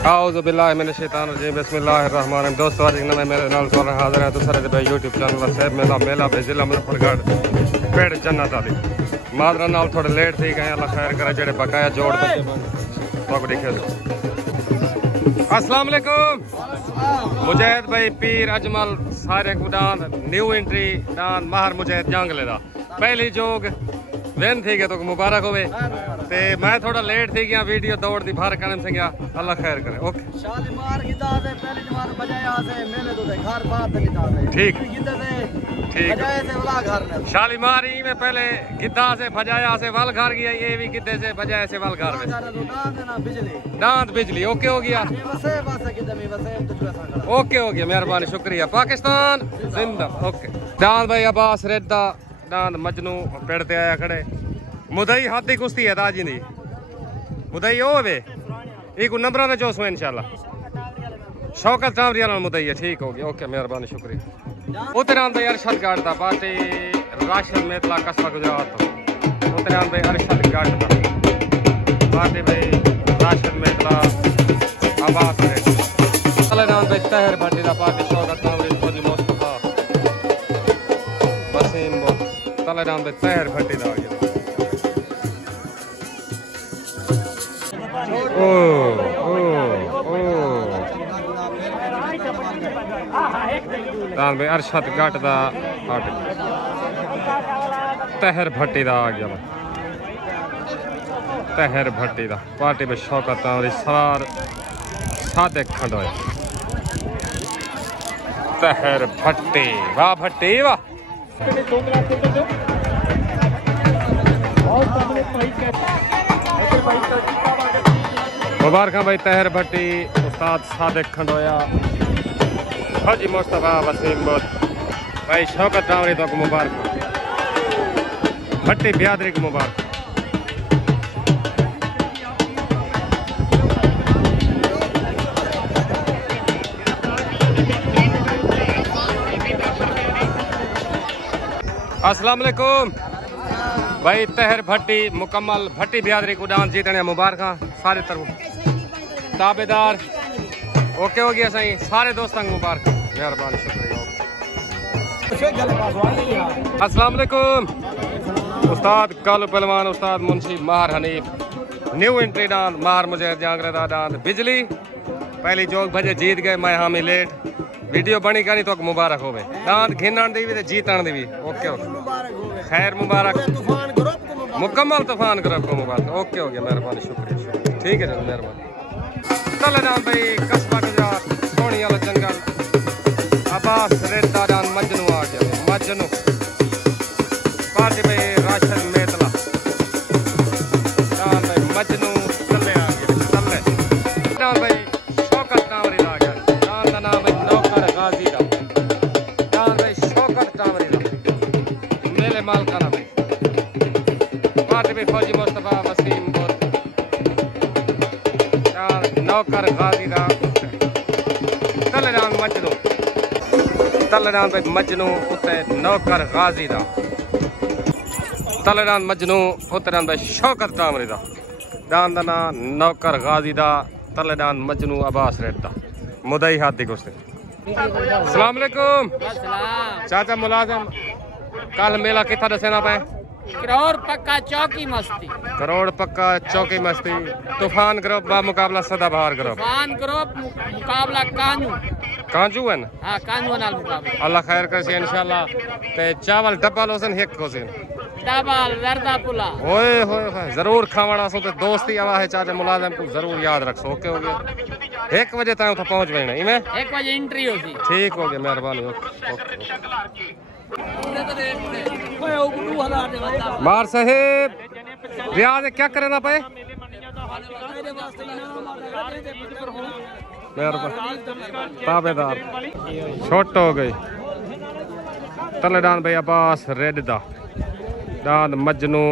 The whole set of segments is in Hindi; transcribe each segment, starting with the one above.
आऊज़ु बिल्लाहि मिनश शैतानिर रजीम बिस्मिल्लाहिर रहमानिर रहीम। दोस्तों आज नवे मेरे नाल सोलह हाजिर है दूसरे भाई यूट्यूब चैनल से मेला मेला जिला मुजफ्फरगढ़ पेड़ जन्नत वाली मादरा नाल थोड़े लेट थी गए। अल्लाह खैर करे जेडे बकाया जोड़ बच्चे तो दिखे। अस्सलाम वालेकुम मुजाहिद भाई पीर अजमल सारे गुडान न्यू एंट्री डान माहर मुजाहिद जंगले दा पहली जोग वेन थी गया तो मुबारक होवे ते मैं थोड़ा लेट थी गया वीडियो दौड़ दी बाहर करने से गया। अल्लाह खैर करे। ओके शालीमार गिदा से पहली जमार बजाया से मेले तो घर बात गिदा से ठीक गिदा से ठीक बजाया से वाला घर ने शालीमार ही में पहले गिद्दा से बजाया से वल घर गया ये भी गिद्दे से बजाया से वल घर में दांत बिजली ओके हो गया। ओके हो गया मेहरबानी शुक्रिया पाकिस्तान जिंदा। ओके दांत भाई अब्बास रेदा दांत मजनू पेड़ते आया खड़े मुदई हाथी कुश्ती है ताजी दी मुदई हो वे एक नंबर में जो सो इंशाल्लाह शौकत चावरिया मुदई है ठीक हो गया। ओके मेहरबानी शुक्रिया। उतरान भाई अरशद गाड़ था पार्टी राशन मेतला कस्बा गुजरात उतरान भाई अरशद गाड़ था पार्टी भाई राशन मेतला आवास तलेनान भाई तहर भट्टी था पार्टी शौकत चावरी फौजी मुस्तफा वसीम तलेनान भाई तहर भट्टी था भाई अरशद गट दा तहर भट्टी दा आ गया तहर भट्टी दा पार्टी में शौकत सवार सादे खंडोए तहर भट्टी वाह भट्टी वाह। मुबारक भाई तहर भट्टी उस्ताद सादिक खंडोया हाजी मुस्तफा वसीम भाई शौकत रावरी तो मुबारक भट्टी बियादरी को मुबारक। अस्सलाम वालेकुम भाई तहर भट्टी मुकम्मल भट्टी बियादरी को डांस जीतने मुबारक सारे तरफ ताबेदार ओके हो गया सही सारे दोस्तों को मुबारक मेहरबानी शुक्रिया। अस्सलाम वालेकुम उस्ताद कालू पहलवान उस्ताद Munshi Mahar Hanif new entry dance Mahar मुझे जांगरेदा डांस बिजली पहली जोग भजे जीत गए मैं हामी लेट वीडियो बनी करनी तो मुबारक होवे डांस घिनन दी भी ते जीतन दी भी ओके ओके खैर मुबारक मुकम्मल तूफान ग्रुप को मुबारक ओके हो गया मेहरबानी शुक्रिया ठीक है मेहरबानी। तलेनान भाई कस्बा गुजरात सोनी वाला जंगल अब्बास रेदा डान मजनू आ गया मजनू पार्टी भाई राशन मेतला डान भाई मजनू तले आ गया तले डान भाई शौकत नावरी आ गया डान का नाम है नौकर गाजी दा डान भाई शौकत नावरी दा मेले मालकाना भाई पार्टी भाई फौजी मुस्तफा वसीम नौकर गाजी दा तलेनान मजनू तलेनान भाई मजनू उते नौकर गाजी दा तलेनान मजनू उतरान भाई शौकत कामरी दा दान दा नौकर गाजी दा तलेनान मजनू अब्बास रेड दा मुदई हाथी कुश्ती। अस्सलाम वालेकुम चाचा मुलाजिम कल मेला कितना दसेना पे करोड़ पक्का चौकी मस्ती करोड़ पक्का चौकी मस्ती तूफान ग्रुप बा मुकाबला सदाबहार ग्रुप तूफान ग्रुप मुकाबला कांजू कांजू है ना हाँ कांजू नाल मुकाबला अल्लाह खैर करे इंशाल्लाह ते चावल डब्बा लोसन हिक होसन डबल जरदा पुला ओए होए जरूर खावना सो ते दोस्ती आवा है चाचा मुलाजिम को जरूर याद रखो ओके हो गया 1 बजे तक उठा पहुंच वेना इमे 1 बजे एंट्री होगी ठीक हो गया मेहरबानी ओके मार साहेब रियाज क्या करना पे ताबेदार छोट हो गई तलेडान भाई अब्बास रेड दा दान मजनू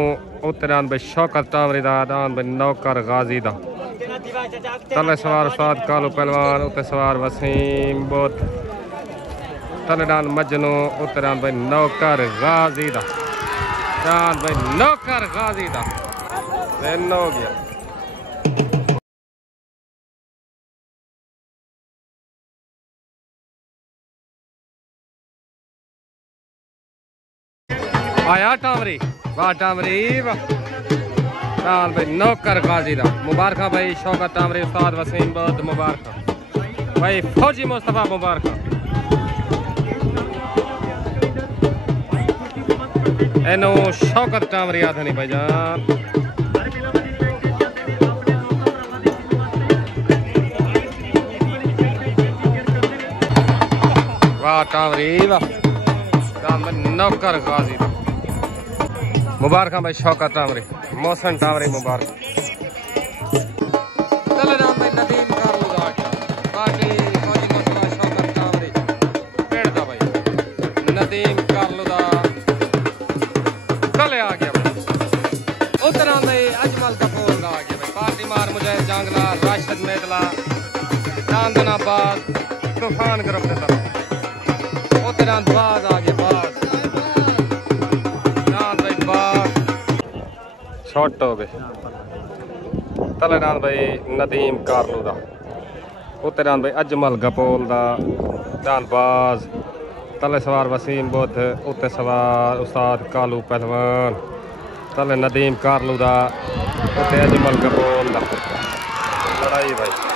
उतरान भाई शौकत टावरी दा दान भाई नौकर गाजी दा तले सवार उस्ताद कालू पहलवान उते सवार वसीम बोत तलेडान मजनू उतरान भाई नौकर गाजी दा दान भाई नौकर गाजी दा हो गया। आया टामरी वाह टामरी वाह दान भाई नौकर गाजी दा मुबारक भाई शौकत टामरी उस्ताद वसीम बहुत मुबारक भाई फौजी मुस्तफा मुबारक एनो शौकत टामरी आधनी भाई जान वाह टामरी वाह दान भाई नौकर गाजी दा मुबारक भाई शौकत टामरी मौसन टामरी मुबारक चले राम भाई नदीम कारलू दा पार्टी फौजी मुस्तफा शौकत टामरी पेड़ दा भाई नदीम कारलू दा चले आ गया भाई उधर भाई अजमल कपूर दा आ गया भाई पार्टी मार मुजाहिद जांगला राशिद मेदला चांदनाबाद तूफान ग्रुप दे तरफ उधर बाज आ गया बाज शॉर्ट हो गए तलेरान भाई नदीम कारलू दा उत्तरान भाई अजमल गपोल दा जानबाज तले सवार वसीम बुद्ध उत्ते सवार उस्ताद कालू पहलवान तले नदीम कारलू दा उत्ते अजमल गपोल दा लड़ाई भाई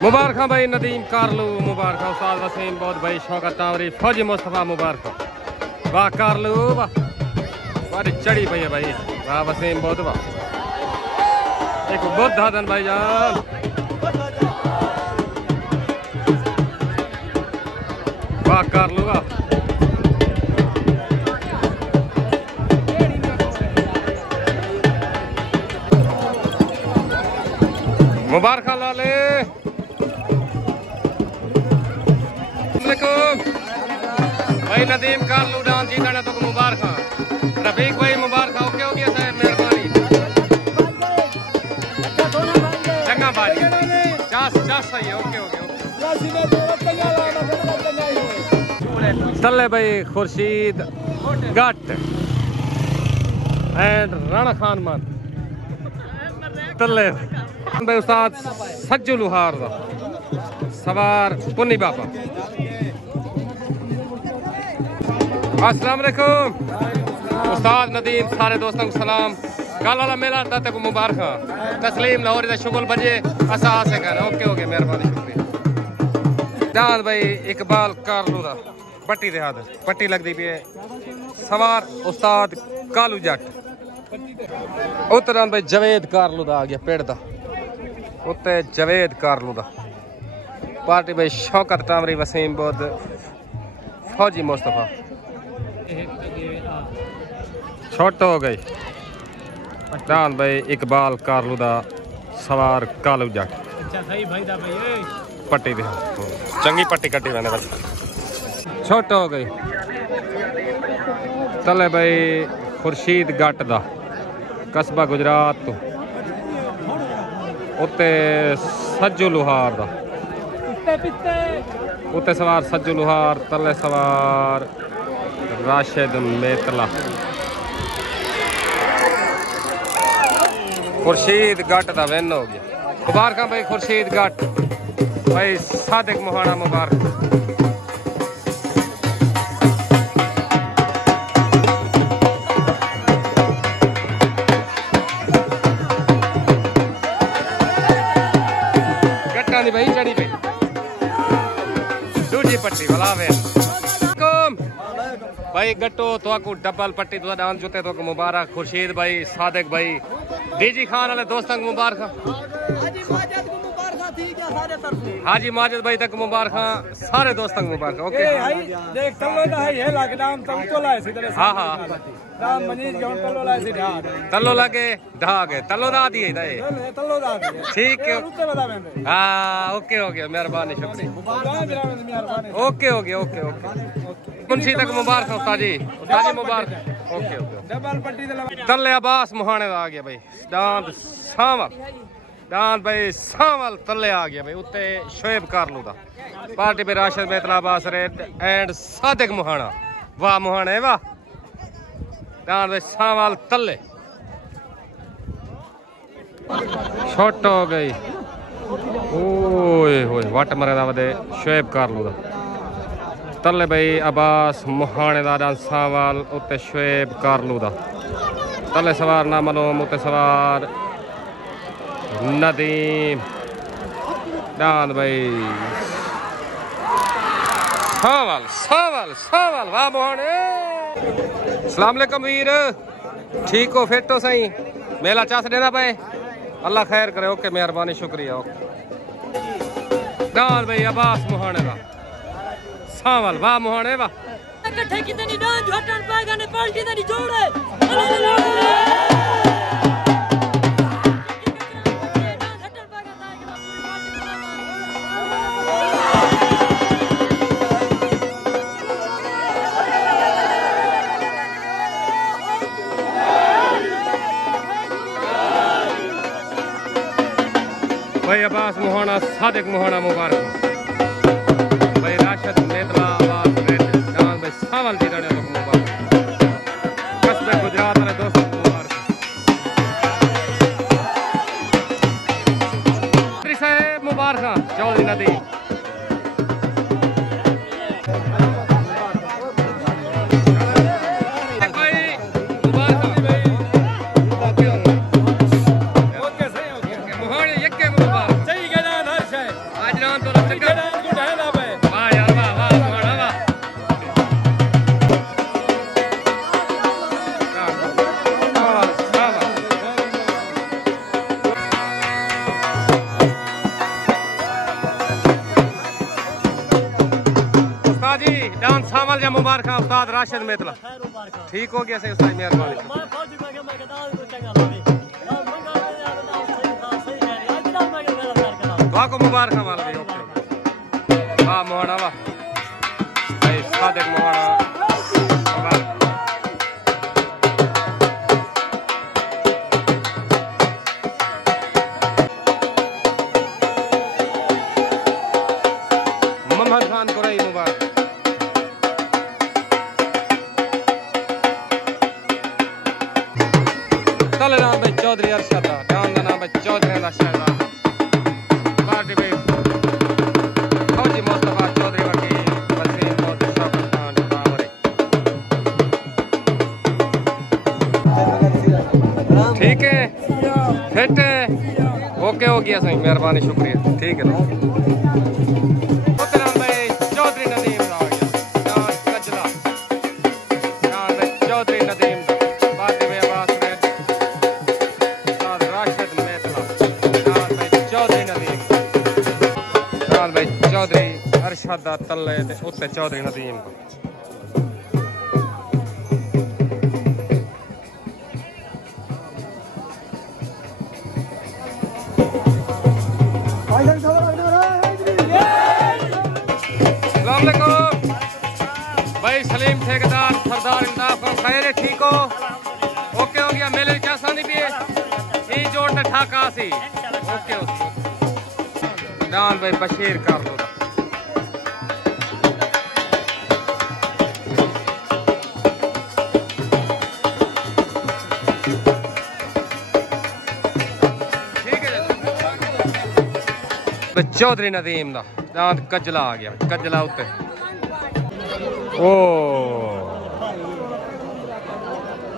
मुबारक भाई नदीम कारलू मुबारक उस्ताद वसीम बहुत भाई शौकत टामरी फौजी मुस्तफा मुबारक वाह कारलू वाह बड़ी चढ़ी पई है भाई वाह वसीम बहुत वाह एक बुद्ध हादन भाई जान वाह कारलू वाह मुबारक लाले भाई नदीम कारलू डांस जीतने तो मुबारक रफीक भाई मुबारक ओके हो गया सर मेहरबानी चंगा बाजी चास सही है ओके तले भाई खुर्शीद गट एंड राणा खान मान तले भाई उस्ताद सज्जू लुहार दा सवार पुन्नी बापा अस्सलाम वालेकुम उस्ताद नदीम सारे दोस्तों को सलाम कल वाला मेला तक मुबारक तस्लीम लाहौर दा शुगल बजे असा से कर ओके मेहरबानी शुक्रिया जान भाई इकबाल कारलू दा पट्टी दे हाथ पट्टी लगदी पई है सवार उस्ताद कालू जट उत्तरान भाई जवेद कारलू दा आ गया पेड़ दा उत्ते जवेद कारलू दा पार्टी भाई शौकत टामरी वसीम बुद्ध फौजी मुस्तफा छोट हो गई जान भाई इकबाल कारलू दा सवार कालू जट अच्छा सही भाई दा भाई पट्टी दे चंगी पट्टी कट्टी मैंने बस छोट हो गई तले भाई खुर्शीद गट दा कस्बा गुजरात तो उत्ते सज्जू लुहार दा उत्ते सवार सज्जू लुहार तले सवार राशिद मेतला खुर्शीद गट दा विन हो गया मुबारक भाई खुर्शीद गट भाई सादिक मोहाना मुबारक भाई चढ़ी पे दूजी पट्टी वाला भाई गट्टो तो डबल पट्टी तो डांस जुते तो मुबारक खुर्शीद भाई सादिक भाई डीजी खान वाले दोस्तों को मुबारक हाजी माजिद भाई तक मुबारक सारे दोस्तों को मुबारक ओके देख तल्लो दा है ये लॉकडाउन तम तो लाए सी तेरे हां राम मनीष गौन तल्लो लाए सी ढा तल्लो लागे ढा गए तल्लो दा दिए दे तल्लो दा ठीक है उत्ते बता बेंदे हां ओके हो गया मेहरबानी शुक्रिया ओके हो गया ओके मुंशी तक मुबारक उस्ताद जी मुबारक ओके डबल पट्टी दे तल्ले अब्बास मोहाने दा आ गया भाई दांत भाई सावल तले आ गया भाई उत्ते शोएब कारलू दा पार्टी पे राशिद मेतला अब्बास रेड एंड सादिक मोहाना वाह मोहाने वाह दान भाई सावल तले छोट हो गई ओए होए वट मरे दा वदे शुएब कारलू दा तले भाई अब्बास मुहाने दा डांस सावाल उत्ते शुएब कारलू दा तले सवार ना मलूम उत्ते सवार नदीम डांद भाई सावाल सावाल सावाल वाह मुहाने अस्सलाम वालेकुम वीर ठीक हो फिट हो सही मेला चास देना पे अल्लाह खैर करे ओके मेहरबानी शुक्रिया ओके डाल भाई अब्बास मुहाने का सावल वाह मुहाने वाह इकट्ठे कितने नहीं डांस हटन पाएगा ने पार्टी नहीं जोड़े भाई अब्बास मुहाना सादिक मुहाना मुबारक भाई राशिद नेतला आवाज रेड डांस भाई सावल जी रणे लोग मुबारक कस्बे गुजरात वाले दोस्तों मुबारक साहब मुबारक चौधरी नदी डांस सावल जा मुबारक उस्ताद राशिद मेतला ठीक हो गया सही उस्ताद मेहरबानी वाह को मुबारक वाला भाई ओके वाह मोहना वाह भाई सादिक मोहना मुबारक मोहम्मद खान कुरैशी मुबारक तले नाम भाई चौधरी अरशद डांस का नाम भाई चौधरी का शहजादा पार्टी भाई फौजी मुस्तफा चौधरी वकील वसीम बहुत शौकत खान बावरी ठीक है फिट है ओके हो गया सही मेहरबानी शुक्रिया ठीक है नाम भाई चौधरी नदीम आ गया डांस कजला डांस भाई चौधरी नदीम पार्टी भाई आवाज चौधरी अरशद तले उत्ते चौधरी नदीम अस्सलाम वालेकुम भाई सलीम ठेकेदार सरदार इंताफ खैर ठीक हो ओके हो गया मेले क्या सानी भी है ई जोड़ ने ठाका सी ओके डांस भाई बशीर कर दो चौधरी नदीम दा डांस कजला आ गया कजला उत्ते ओ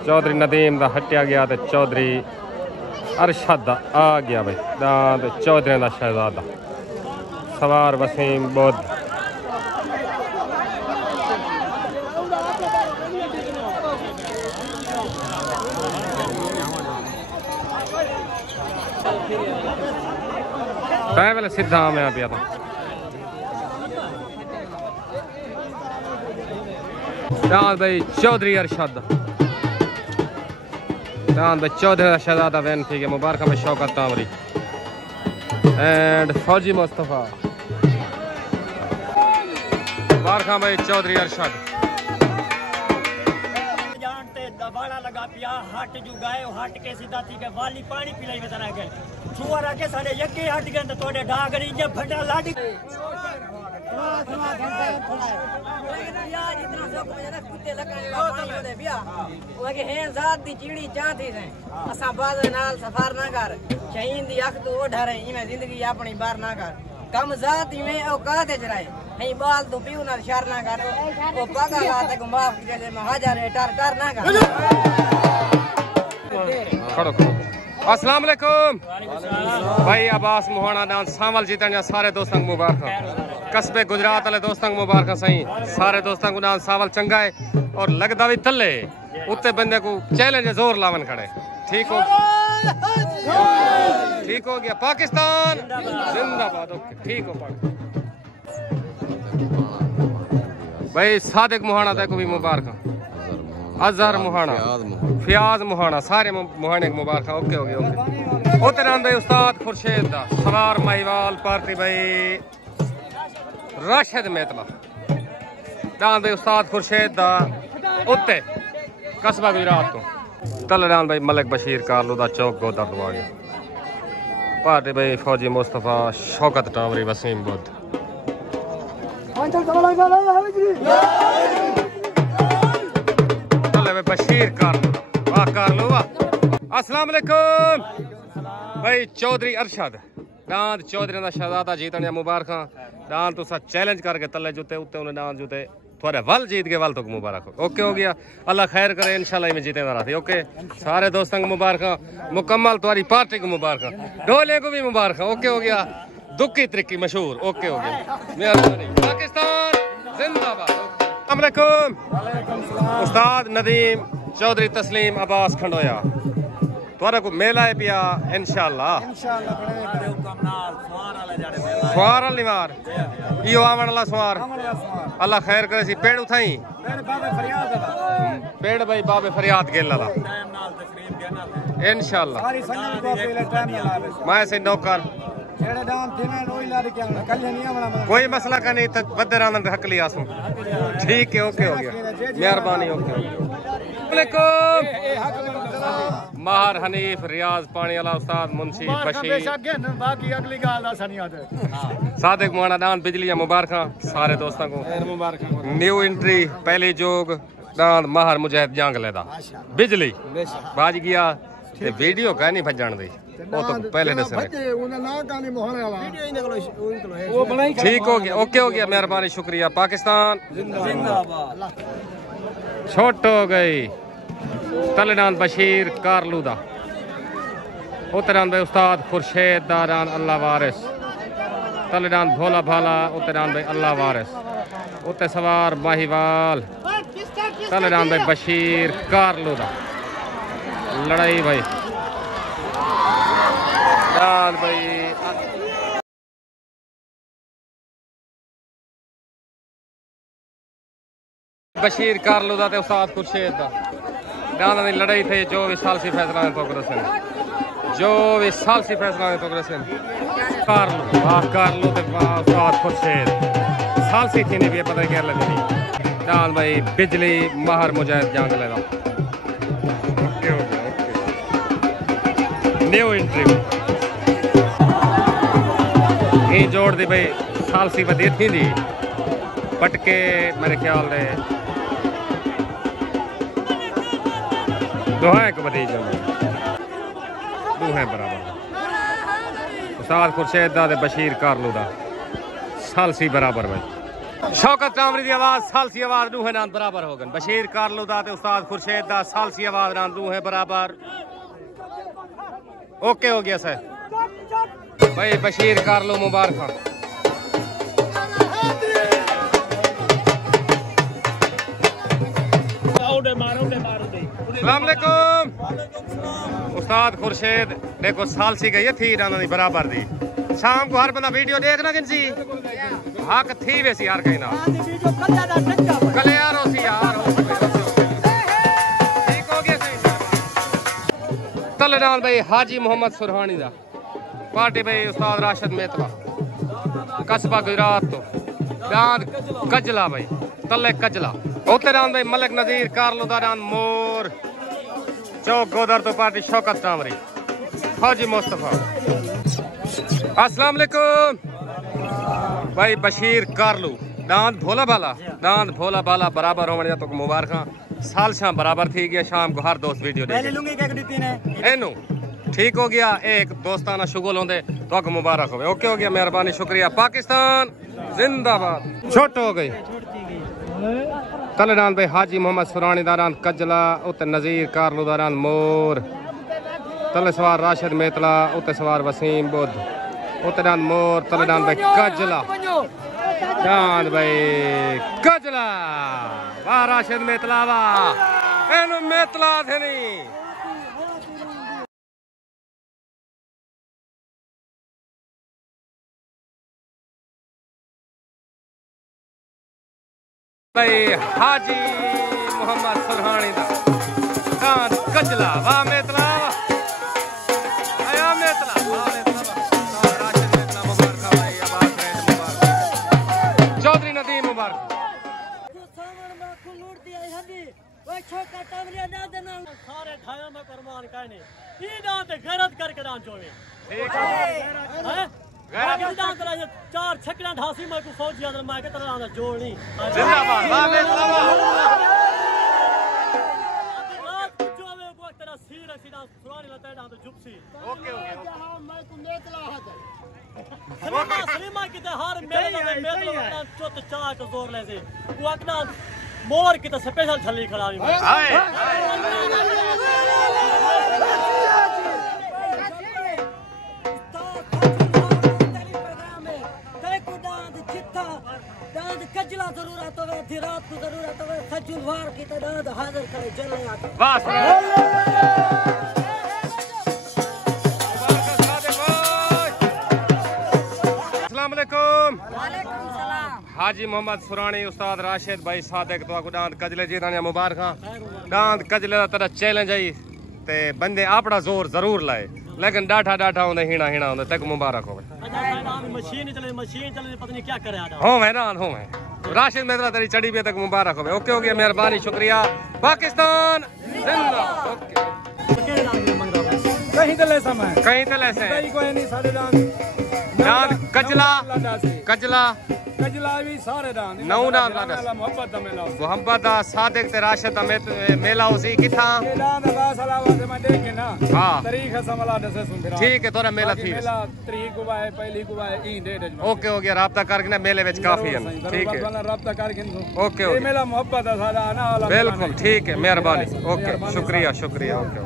चौधरी नदीम दा हटिया गया तो चौधरी अरशद आ गया भाई डांस चौधरी दा शहजादा सवार वसीम बुद्ध वाले सीधा मैं पिया था डांस भाई चौधरी अरशद डांस भाई चौधरी शहजादा वैन थी के मुबारक में शौकत तामरी एंड फौजी मुस्तफा मुबारक भाई चौधरी अरशद दबाड़ा लगा पिया हट जू गए हट के सीधा थी के वाली पानी पिलाई बता गए छुआ रखे सारे यके हट गए तो तोड़े डागरी जे फटा लाडी चिड़ी चाहती से असा बादल नाल सफार ना कर शहीद दी अख तू ओढ़ा रहे इवें जिंदगी अपनी बार ना कर कम जात में औकात चराए नहीं बाल तू पीऊ ना शर ना कर ओ पागा लाते को माफ करे में हजार टर टर ना कर खड़ो खड़ो अस्सलाम वालेकुम भाई अब्बास मोहाना डांस सावल जीतने सारे दोस्तों को मुबारक कस्बे गुजरात वाले दोस्तों को मुबारक सही सारे दोस्तों को डांस सावल चंगा है और लगदा भी तले उत्ते बंदे को चैलेंज जोर लावन खड़े ठीक हो गया पाकिस्तान जिंदाबाद ओके ठीक हो भाई सादिक मोहाना तक को भी मुबारक अजहर मोहाना फियाज मोहाना सारे मोहाने को मुबारक ओके हो गया ओके उते नाम भाई उस्ताद खुर्शीद दा सवार महिवाल पार्टी भाई राशिद मेतला डांस भाई उस्ताद खुर्शीद दा उत्ते कस्बा गुजरात तो तलडान भाई मलिक बशीर कारलू दा चौक गोदर दवा गया पार्टी भाई फौजी मुस्तफा शौकत टावरी वसीम बुद्ध बशीर कारलू वाह कारलू वाह अस्सलाम वालेकुम भाई चौधरी अरशद डांद चौधरी दा शहजादा जीतने मुबारक डांद तुसा चैलेंज करके तले जुते उत्ते उन्हें डांद जुते थोड़े वल जीत के वल तो मुबारक ओके हो गया अल्लाह खैर करे इंशाल्लाह में जीते रहा थी ओके सारे दोस्तों को मुबारक मुकम्मल तुम्हारी पार्टी को मुबारक डोले को भी मुबारक ओके हो गया दुखी तरीकी मशहूर ओके हो गया मेहरबानी पाकिस्तान जिंदाबाद अस्सलाम वालेकुम उस्ताद नदीम चौधरी तस्लीम अब्बास खंडोया तुम्हारा को मेला है पिया इंशाल्लाह सवार वाली मार यो आवन वाला सवार अल्लाह खैर करे सी पेड़ उठाई पेड़ भाई बाबे फरियाद गेला दा इंशाल्लाह मैं से नौकर कोई मसला का नहीं बदर आनंद हक लिया सो ठीक है ओके हो गया मेहरबानी ओके माहर हनीफ रियाज पानी वाला उस्ताद मुंशी बशीर सादिक मोहाना डांस बिजली मुबारक सारे दोस्तों को न्यू एंट्री पहली जोग डांस माहर मुजाहिद जांग लेदा बिजली बाज गया वीडियो का नहीं भजन दी वो तो पहले दस ठीक हो गया ओके हो गया मेहरबानी शुक्रिया पाकिस्तान छोट हो गई तलडान बशीर कारलूदा उतरान भाई उस्ताद खुर्शीद दारान अल्लाह वारिस तलडान भोला भाला उतरान भाई अल्लाह वारिस उते सवार माहीवाल तलडान भाई बशीर कारलूदा लड़ाई भाई डाल भाई बशीर कारलूदा ते उस्ताद खुर्शीद दा डाल दी लड़ाई थी जो भी सालसी फैसला ने तो करसन जो भी सालसी फैसला ने तो करसन कारलू वाह कारलू ते उस्ताद खुर्शीद सालसी थी ने भी पता क्या लगी डाल भाई बिजली माहर मुजाहिद जांग लेगा ओके हो गया ओके न्यू एंट्री ये जोड़ दी भाई सालसी वधी थी दी पटके मेरे ख्याल दे दोहा एक वधी दोहे बराबर उस्ताद खुर्शीद दा ते बशीर कारलू दा सालसी बराबर भाई शौकत टावरी दी आवाज सालसी आवाज दूहे नाल बराबर हो गए बशीर कारलू दा ते उस्ताद खुर्शीद दा सालसी आवाज नाल दूहे बराबर ओके हो गया सर भाई बशीर कारलू मुबारक अस्सलाम वालेकुम उस्ताद खुर्शीद देखो सालसी गई थी राना दी बराबर दी शाम को हर बंदा वीडियो देखना किनसी हक थी वैसी यार कहीं ना कले यार होसी यार ठीक हो गया सही तलडान भाई हाजी मोहम्मद सुरहानी दा पार्टी भाई उस्ताद राशिद मेतवा कस्बा गुजरात तो डांद कजला भाई तले कजला उते डांद भाई मलिक नजीर कारलू दा डांद मोर चौक गोदर तो पार्टी शौकत टावरी हाजी मुस्तफा अस्सलाम वालेकुम भाई बशीर कारलू दांत भोला भाला बराबर हो तो मुबारक साल शाम बराबर थी गया शाम को हर दोस्त वीडियो एनू ठीक हो गया एक दोस्ताना शुगल होंदे तो मुबारक हो ओके हो गया मेहरबानी शुक्रिया पाकिस्तान जिंदाबाद छोट हो गई तलेडान भाई हाजी मोहम्मद सुरानी दारान कजला उत नजीर कारलू दारान मोर तले सवार राशिद मेतला उत सवार वसीम बुद्ध उतडान मोर तलेडान भाई कजला डान भाई कजला वाह राशिद मेतला वाह एनु मेतला थे नहीं भाई हाजी मोहम्मद सुरहानी दा दांत कजला वाह मेतला आया मेतला वाह मेतला राशिद मेतला मुबारक भाई आबाद रहे मुबारक चौधरी नदीम मुबारक सारे ठाया में कुर्बान कहने ई दांत गैरत करके दांत जोड़े ठीक है चार छकड़ा ढासी मैं को फौजी अंदर मैं के तरह जोड़नी जिंदाबाद वाह मेतला रात को जो में वक्त तेरा सिर सीधा सुरानी लता है तो जुपसी ओके ओके मैं को मेतला सलीमा की तो हर मेले चोत चाह को जोर ले से वो अकना मोर की तो स्पेशल छली खड़ा हुई हाय कजला जरूरत हो थी रात को जरूरत हो सजुल वार की तदाद हाजिर करे जल आके वाह अस्सलाम वालेकुम वालेकुम सलाम हाजी मोहम्मद सुरानी उस्ताद राशिद भाई सादिक तो दांत कजले जी दानिया मुबारक दांत कजले का तेरा चैलेंज आई ते बंदे अपना जोर जरूर लाए लेकिन डाठा होंदे हिना होंदे तक मुबारक हो मशीन चले पता नहीं क्या करे हो मैदान हो मैं राशिद मेरा तेरी चढ़ी भी तक मुबारक हो ओके हो गया मेहरबानी शुक्रिया पाकिस्तान जिंदाबाद ओके कहीं तो ले समय कहीं तो ऐसे कोई नहीं सारे दांत कजला कजला भी सारे दान नौ दान लादा मोहब्बत दा मेला मोहम्मद सादिक ते राशिद मेला उसी किथा दान दा सलावा से मैं देखे ना हां तारीख समला दसे सुन फिर ठीक है तोरा मेला थी मेला तारीख को है पहली को है ई डेट ओके हो गया राब्ता करके ना मेले विच काफी है ठीक है वाला राब्ता करके ओके ये मेला मोहब्बत दा सादा ना वाला बिल्कुल ठीक है मेहरबानी ओके शुक्रिया ओके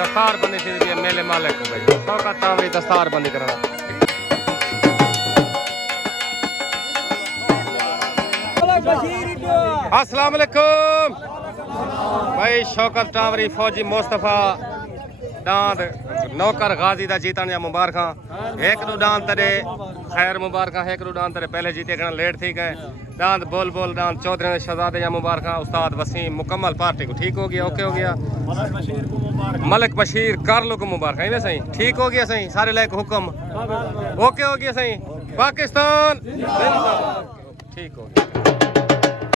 दस्तार बंदी थी मेले मालिक को भाई शौकत तावरी दस्तार बंदी करना अस्सलाम वालेकुम भाई शौकत टावरी फौजी मुस्तफा दांत नौकर गाजी दा जीतन या मुबारक एक नु दांत तेरे खैर मुबारक एक नु दांत तेरे पहले जीते करना लेट थी गए दांत बोल दांत चौधरी शहजादे या मुबारक उस्ताद वसीम मुकम्मल पार्टी को ठीक हो गया ओके हो गया मलिक बशीर कारलू को मुबारक है सही ठीक हो गया सही सारे लायक हुक्म ओके हो गया सही पाकिस्तान ठीक हो गया